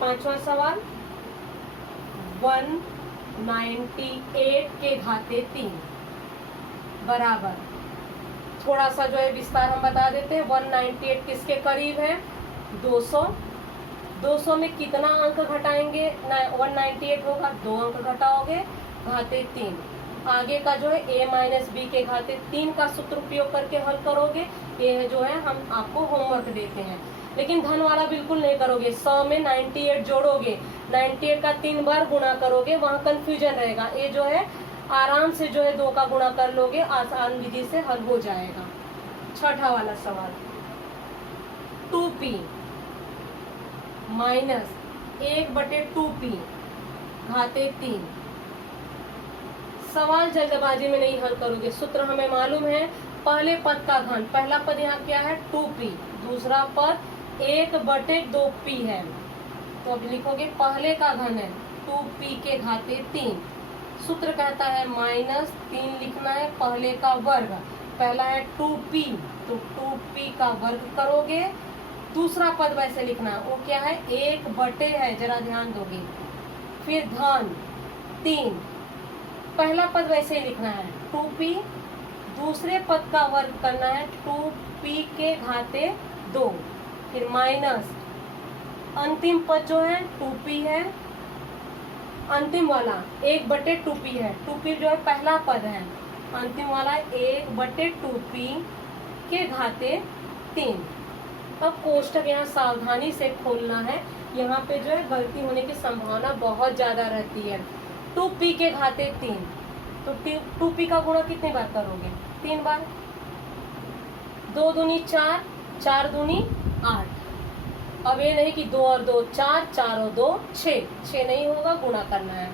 पांचवा सवाल 198 के घाते 3 बराबर, थोड़ा सा जो है विस्तार हम बता देते हैं। 198 किसके करीब है? 200। 200 में कितना अंक घटाएंगे? 198 होगा, 2 अंक घटाओगे, घाते 3। आगे का जो है a माइनस बी के घाते 3 का सूत्र उपयोग करके हल करोगे। ये है जो है हम आपको होमवर्क देते हैं, लेकिन धन वाला बिल्कुल नहीं करोगे। 100 में 98 जोड़ोगे, 98 का 3 बार गुणा करोगे, वहाँ कंफ्यूजन रहेगा। ये जो है आराम से जो है 2 का गुणा कर लोगे, आसान विधि से हल हो जाएगा। छठा वाला सवाल 2p माइनस 1/2p घाते 3। सवाल जल्दबाजी में नहीं हल करोगे, सूत्र हमें मालूम है। पहले पद का घन, पहला पद यहाँ क्या है? 2p, दूसरा पद 1/2p है, तो अब लिखोगे पहले का घन है 2p के घाते 3। सूत्र कहता है -3 लिखना है, पहले का वर्ग, पहला है 2p, तो 2p का वर्ग करोगे। दूसरा पद वैसे लिखना है, वो क्या है? 1 है, जरा ध्यान दोगे। फिर धन 3, पहला पद वैसे ही लिखना है 2p, दूसरे पद का वर्ग करना है 2p के घाते 2, फिर माइनस अंतिम पद जो है 2p है, अंतिम वाला 1/2p है। 2p जो है पहला पद है, अंतिम वाला 1/2p के घाते 3। अब कोष्टक यहाँ सावधानी से खोलना है, यहाँ पे जो है गलती होने की संभावना बहुत ज्यादा रहती है। 2p के घाते 3, तो 2p का गुणा कितनी बार करोगे? 3 बार। 2 दूनी 4, 4 दूनी 8। अब ये नहीं कि 2 और 2 4, 4 और 2 6, 6 नहीं होगा, गुणा करना है।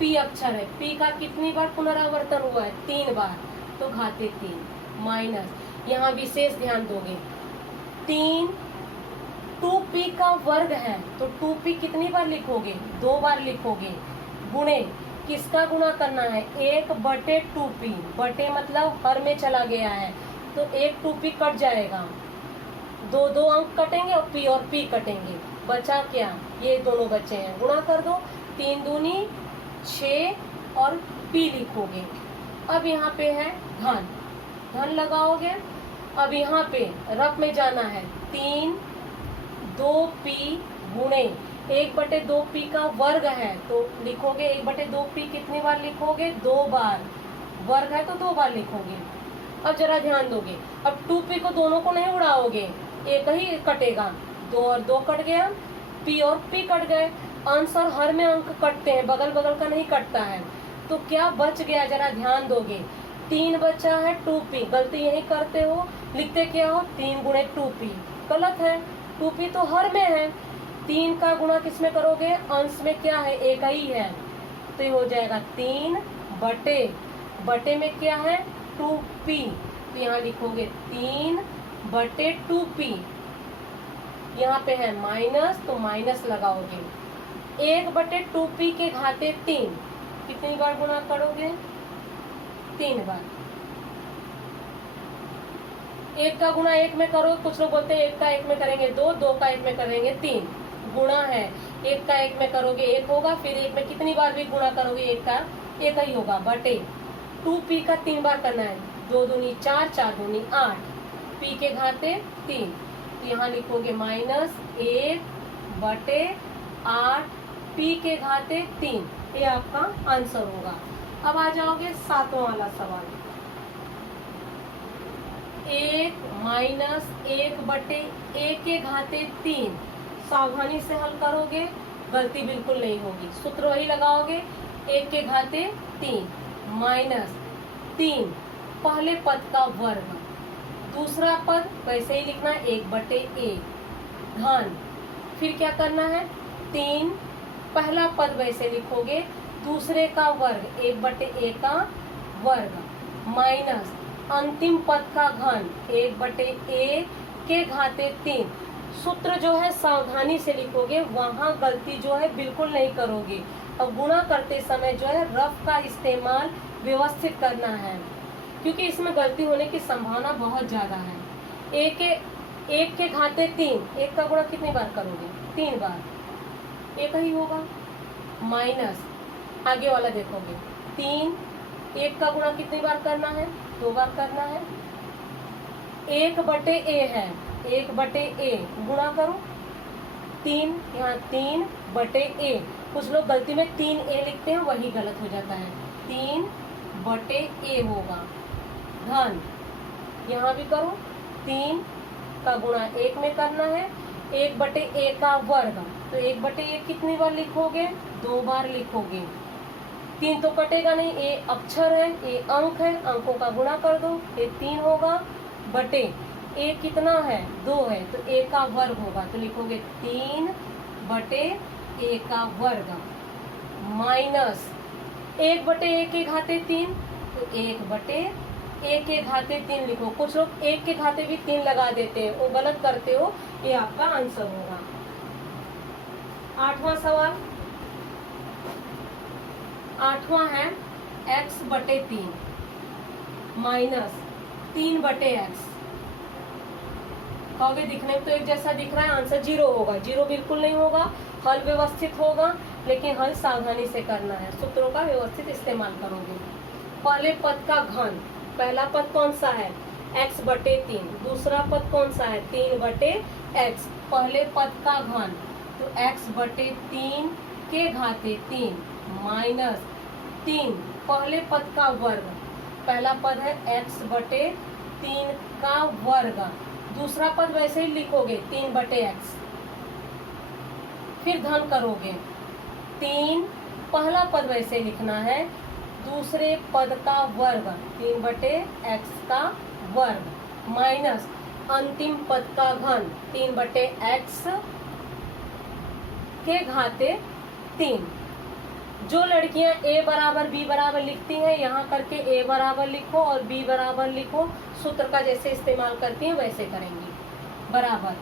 p अक्षर है, p का कितनी बार पुनरावर्तन हुआ है? 3 बार, तो घाते 3 माइनस, यहाँ विशेष ध्यान दोगे 3, 2p का वर्ग है, तो 2p कितनी बार लिखोगे? 2 बार लिखोगे, गुणे किसका गुणा करना है? 1/2p, बटे मतलब हर में चला गया है, तो 1 2p कट जाएगा, 2 अंक कटेंगे और p कटेंगे, बचा क्या? ये दोनों बचे हैं, गुणा कर दो। 3 दूनी 6 और p लिखोगे। अब यहाँ पे है धन, धन लगाओगे। अब यहाँ पे रफ में जाना है, 3 2p गुणे 1/2p का वर्ग है, तो लिखोगे 1/2p कितनी बार लिखोगे? 2 बार, वर्ग है तो 2 बार लिखोगे। अब जरा ध्यान दोगे, अब 2p को दोनों को नहीं उड़ाओगे, एक ही कटेगा, 2 और 2 कट गया, p और p कट गए। अंश और हर में अंक कटते हैं, बगल बगल का नहीं कटता है, तो क्या बच गया? जरा ध्यान दोगे, 3 बचा है 2p, गलती यही करते हो, लिखते क्या हो? 3 गुणे 2p, गलत है, 2p तो हर में है, 3 का गुणा किस में करोगे? अंश में क्या है? एक ही है, तो ये हो जाएगा 3 बटे में क्या है? 2p, तो यहाँ लिखोगे 3/2p, यहाँ पे है माइनस, तो माइनस लगाओगे। 1/2p के घाते 3 कितनी बार गुणा करोगे? 3 बार। 1 का गुणा 1 में करो, कुछ लोग बोलते हैं 1 का 1 में करेंगे 2, 2 का 1 में करेंगे 3, गुणा है, 1 का 1 में करोगे 1 होगा, फिर 1 में कितनी बार भी गुणा करोगे 1 का 1 ही होगा, बटे 2p का 3 बार करना है, 2 दूनी 4, 4 दूनी 8, p के घाते 3, तो यहाँ लिखोगे -1/8 p के घाते 3, ये आपका आंसर होगा। अब आ जाओगे 7वां वाला सवाल, 1 माइनस 1/a के घाते 3, सावधानी से हल करोगे, गलती बिल्कुल नहीं होगी। सूत्र वही लगाओगे, 1 के घाते 3 माइनस 3 पहले पद का वर्ग, दूसरा पद वैसे ही लिखना है 1/a, घन, फिर क्या करना है? 3 पहला पद वैसे लिखोगे, दूसरे का वर्ग 1/a का वर्ग, माइनस अंतिम पद का घन 1/a के घाते 3। सूत्र जो है सावधानी से लिखोगे, वहाँ गलती जो है बिल्कुल नहीं करोगे। अब गुणा करते समय जो है रफ का इस्तेमाल व्यवस्थित करना है, क्योंकि इसमें गलती होने की संभावना बहुत ज्यादा है। 1 के घाते 3, 1 का गुणा कितनी बार करोगे? 3 बार। एक ही होगा, माइनस आगे वाला देखोगे 3, 1 का गुणा कितनी बार करना है, 2 बार करना है। 1/a है, 1/a गुणा करो 3, यहाँ 3/a, कुछ लोग गलती में 3a लिखते हैं, वही गलत हो जाता है, 3/a होगा। धन यहाँ भी करो, 3 का गुणा 1 में करना है, 1/a का वर्ग, तो 1/a कितनी बार लिखोगे, 2 बार लिखोगे। 3 तो कटेगा नहीं, ए अक्षर है, ए अंक है, अंकों का गुणा कर दो, ये 3 होगा, बटे ए कितना है, 2 है, तो ए का वर्ग होगा, तो लिखोगे 3/a का वर्ग, माइनस 1/a के घाते 3, तो 1/a के घाते 3 लिखो। कुछ लोग 1 के घाते भी 3 लगा देते हैं, वो गलत करते हो, ये आपका आंसर होगा। 8वां सवाल, 8वां है x/3 माइनस 3/x। कहोगे दिखने में तो एक जैसा दिख रहा है, आंसर 0 होगा, 0 बिल्कुल नहीं होगा, हल व्यवस्थित होगा, लेकिन हल सावधानी से करना है, सूत्रों का व्यवस्थित इस्तेमाल करोगे। पहले पद का घन, पहला पद कौन सा है, x/3, दूसरा पद कौन सा है, 3/x। पहले पद का घन, तो x/3 के घाते 3 माइनस 3 पहले पद का वर्ग, पहला पद है x/3 का वर्ग, दूसरा पद वैसे ही लिखोगे 3/x, फिर धन करोगे 3, पहला पद वैसे लिखना है, दूसरे पद का वर्ग 3/x का वर्ग, माइनस अंतिम पद का घन 3/x के घाते 3। जो लड़कियां a बराबर b बराबर लिखती हैं, यहाँ करके a बराबर लिखो और b बराबर लिखो, सूत्र का जैसे इस्तेमाल करती हैं वैसे करेंगी। बराबर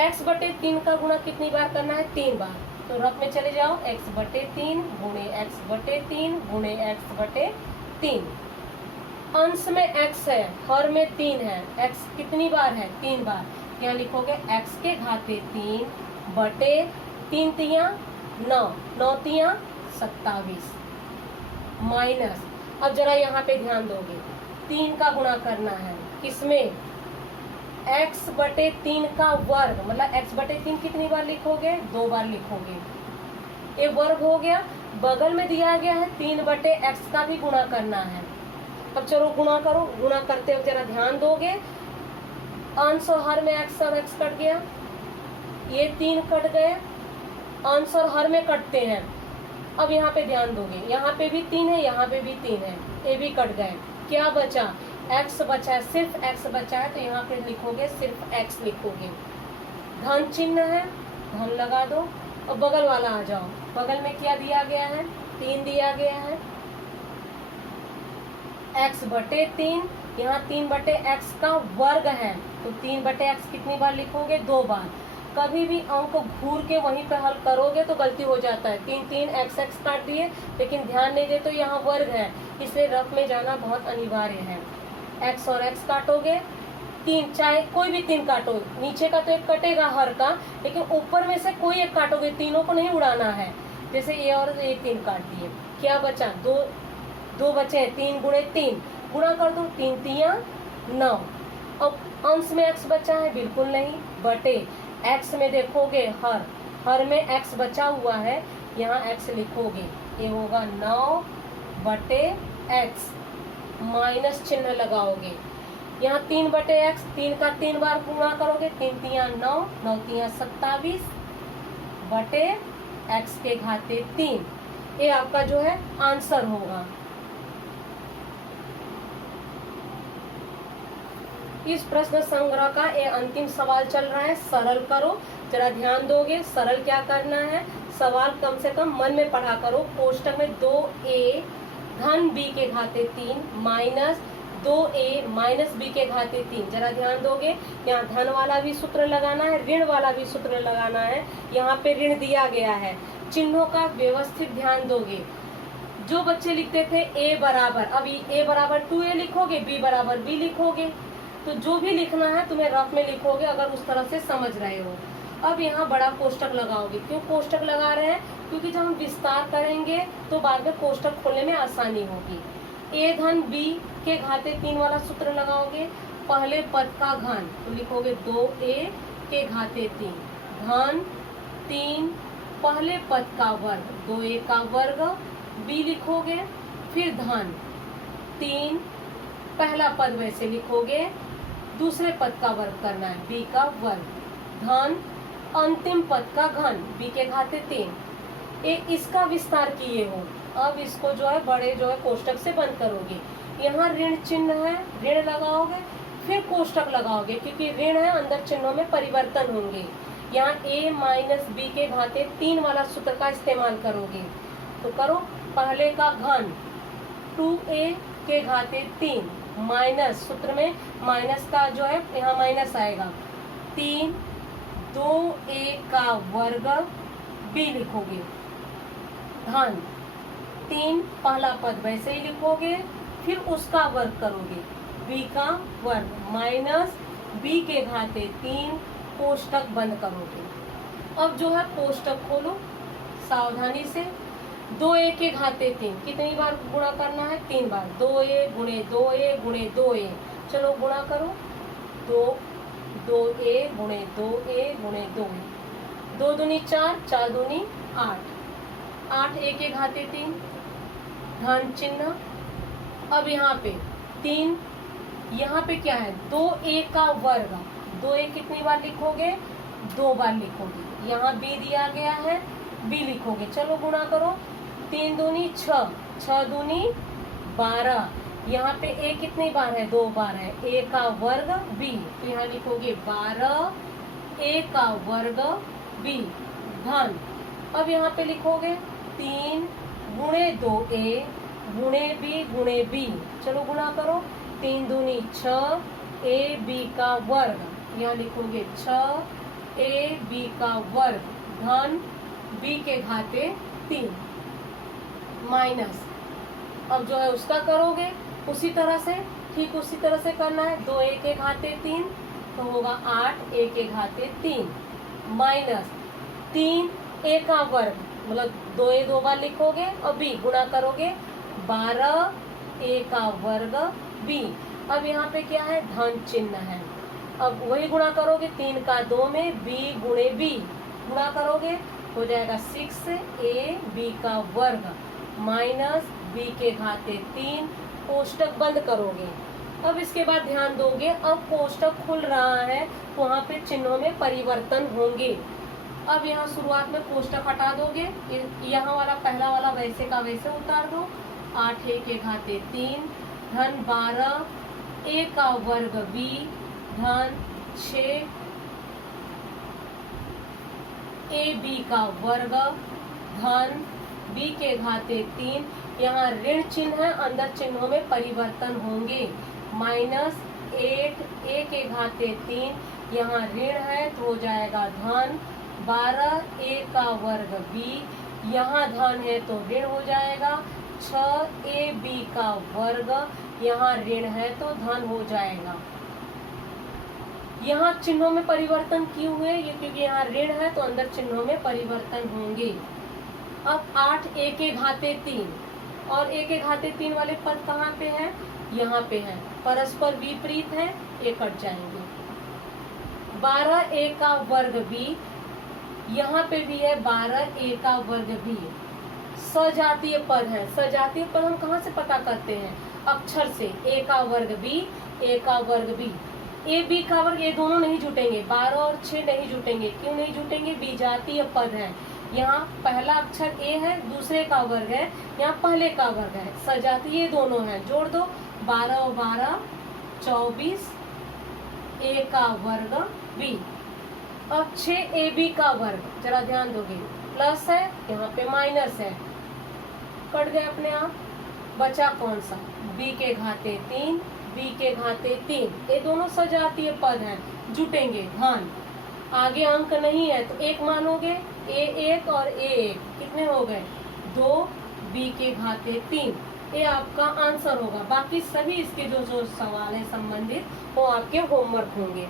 x/3 का गुणा कितनी बार करना है, 3 बार, तो रफ में चले जाओ, x/3 गुणे x/3 गुणे x/3। अंश में x है, हर में 3 है, x कितनी बार है, 3 बार, यहाँ लिखोगे x के घाते 3 बटे 3 तियां 9, 9 तियां 27, माइनस, अब जरा यहाँ पे ध्यान दोगे, 3 का गुणा करना है, किसमें, x/3 का वर्ग, मतलब x/3 कितनी बार लिखोगे, 2 बार लिखोगे, ये वर्ग हो गया। बगल में दिया गया है 3/x का भी गुणा करना है। अब चलो गुणा करो, गुणा करते हुए जरा ध्यान दोगे, अंश और हर में x और x कट गया, ये 3 कट गए, अंश और हर में कटते हैं। अब यहाँ पे ध्यान दोगे, यहाँ पे भी 3 है, यहाँ पे भी 3 है, ये भी कट गए, क्या बचा, x बचा है, सिर्फ x बचा है, तो यहाँ पे लिखोगे सिर्फ x लिखोगे। धन चिन्ह है, धन लगा दो, और बगल वाला आ जाओ, बगल में क्या दिया गया है, 3 दिया गया है, x/3, यहाँ 3/x का वर्ग है, तो 3/x कितनी बार लिखोगे, 2 बार। कभी भी अंक घूर के वहीं पे हल करोगे तो गलती हो जाता है, 3 x काट दिए, लेकिन ध्यान नहीं दे तो यहाँ वर्ग है, इसलिए रफ में जाना बहुत अनिवार्य है। x और x काटोगे, 3, चाहे कोई भी 3 काटो, नीचे का तो एक कटेगा हर का, लेकिन ऊपर में से कोई एक काटोगे, तीनों को नहीं उड़ाना है, जैसे ये और ये 3 काट दिए, क्या बचा, 2 बचे, 3 गुणे 3 गुणा कर दो, 3 तियां 9। अब अंश में x बचा है, बिल्कुल नहीं, बटे x में देखोगे हर में x बचा हुआ है, यहाँ x लिखोगे, ये होगा 9/x, माइनस चिन्ह लगाओगे, यहाँ 3/x, 3 का 3 बार गुणा करोगे, 3 तियां 9, 9 तियां 27 बटे x के घाते 3, ये आपका जो है आंसर होगा। इस प्रश्न संग्रह का ये अंतिम सवाल चल रहा है, सरल करो, जरा ध्यान दोगे, सरल क्या करना है, सवाल कम से कम मन में पढ़ा करो। कोष्टक में 2a धन b के घाते 3 माइनस 2a माइनस b के घाते 3, जरा ध्यान दोगे, यहाँ धन वाला भी सूत्र लगाना है, ऋण वाला भी सूत्र लगाना है, यहाँ पे ऋण दिया गया है, चिन्हों का व्यवस्थित ध्यान दोगे। जो बच्चे लिखते थे a बराबर, अभी a बराबर 2a लिखोगे, b बराबर b लिखोगे, तो जो भी लिखना है तुम्हें रफ में लिखोगे, अगर उस तरह से समझ रहे हो। अब यहाँ बड़ा कोष्टक लगाओगे। क्यों कोष्टक लगा रहे हैं? क्योंकि जब हम विस्तार करेंगे तो बाद में कोष्टक खोलने में आसानी होगी। a धन b के घाते 3 वाला सूत्र लगाओगे। पहले पद का घन तो लिखोगे 2a के घाते 3 धन 3 पहले पद का वर्ग 2a का वर्ग b लिखोगे, फिर धन 3 पहला पद वैसे लिखोगे, दूसरे पद का वर्ग करना है b का वर्ग धन अंतिम पद का घन b के घाते 3। इसका विस्तार किए हो। अब इसको जो है बड़े जो है कोष्टक से बंद करोगे। यहाँ ऋण चिन्ह है, ऋण लगाओगे, फिर कोष्टक लगाओगे क्योंकि ऋण है, अंदर चिन्हों में परिवर्तन होंगे। यहाँ a माइनस b के घाते 3 वाला सूत्र का इस्तेमाल करोगे। तो करो, पहले का घन 2a के घाते 3 माइनस, सूत्र में माइनस का जो है यहाँ माइनस आएगा, 3 2a का वर्ग b लिखोगे धन 3 पहला पद वैसे ही लिखोगे, फिर उसका वर्ग करोगे b का वर्ग माइनस b के घाते 3 कोष्टक बंद करोगे। अब जो है कोष्टक खोलो सावधानी से। 2a के घाते 3 कितनी बार गुणा करना है? 3 बार। 2a गुणे 2a गुणे 2a, चलो गुणा करो। 2a गुणे 2a गुणे 2a, 2 दूनी 4, 4 दूनी 8, 8a के घाते 3 धन चिन्ह। अब यहाँ पे 3, यहाँ पे क्या है? 2a का वर्ग, 2a कितनी बार लिखोगे? 2 बार लिखोगे। यहाँ b दिया गया है, b लिखोगे। चलो गुणा करो। 3 दूनी 6, 6 दूनी 12, यहाँ पे a कितनी बार है? 2 बार है। a का वर्ग b, तो यहाँ लिखोगे 12 a का वर्ग b धन। अब यहाँ पे लिखोगे 3 गुणे 2a गुणे b गुणे b, चलो गुणा करो। 3 दूनी 6 a b का वर्ग, यहाँ लिखोगे 6 a b का वर्ग धन b के घाते 3 माइनस। अब जो है उसका करोगे उसी तरह से, ठीक उसी तरह से करना है। 2a के घाते 3 तो होगा 8a के घाते 3 माइनस 3a का वर्ग, मतलब 2a 2 बार लिखोगे और b गुणा करोगे 12a का वर्ग b। अब यहाँ पे क्या है? धन चिन्ह है। अब वही गुणा करोगे 3 का 2 में b गुणे b, गुणा करोगे हो जाएगा 6ab का वर्ग माइनस b के घाते 3, कोष्टक बंद करोगे। अब इसके बाद ध्यान दोगे, अब कोष्टक खुल रहा है तो वहाँ पे चिन्हों में परिवर्तन होंगे। अब यहाँ शुरुआत में कोष्टक हटा दोगे, यहाँ वाला पहला वाला वैसे का वैसे उतार दो। 8a के घाते 3 धन 12 a का वर्ग b धन 6 ab का वर्ग धन b के घाते 3, यहाँ ऋण चिन्ह है, अंदर चिन्हों में परिवर्तन होंगे। माइनस 8a के घाते 3, यहाँ ऋण है तो हो जाएगा धन 12a का वर्ग b, यहाँ धन है तो ऋण हो जाएगा 6ab का वर्ग, यहाँ ऋण है तो धन हो जाएगा। यहाँ चिन्हों में परिवर्तन क्यों हुए? ये क्योंकि यहाँ ऋण है तो अंदर चिन्हों में परिवर्तन होंगे। अब 8a के घाते 3 और a के घाते 3 वाले पद कहाँ पे है? यहाँ पे है, परस्पर विपरीत है, ये कट जाएंगे। 12a का वर्ग b, यहाँ पे भी है 12a का वर्ग b। सजातीय पद है, सजातीय पद हम कहाँ से पता करते हैं? अक्षर से। a का वर्ग b, a का वर्ग b, a b का वर्ग, ये दोनों नहीं जुटेंगे, 12 और 6 नहीं जुटेंगे। क्यों नहीं जुटेंगे? बीजातीय पद है। यहाँ पहला अक्षर a है, दूसरे का वर्ग है, यहाँ पहले का वर्ग है। सजातीय दोनों हैं, जोड़ दो। 12 और 12 24, a का वर्ग b। अब 6ab का वर्ग, जरा ध्यान दोगे, प्लस है, यहाँ पे माइनस है, कट गए अपने आप। बचा कौन सा? b के घाते 3, b के घाते 3, ये दोनों सजातीय पद हैं, जुटेंगे। धन आगे अंक नहीं है तो एक मानोगे, a1 और a1 कितने हो गए? 2 b के घाते 3, ये आपका आंसर होगा। बाकी सभी इसके जो जो सवाल है संबंधित वो आपके होमवर्क होंगे।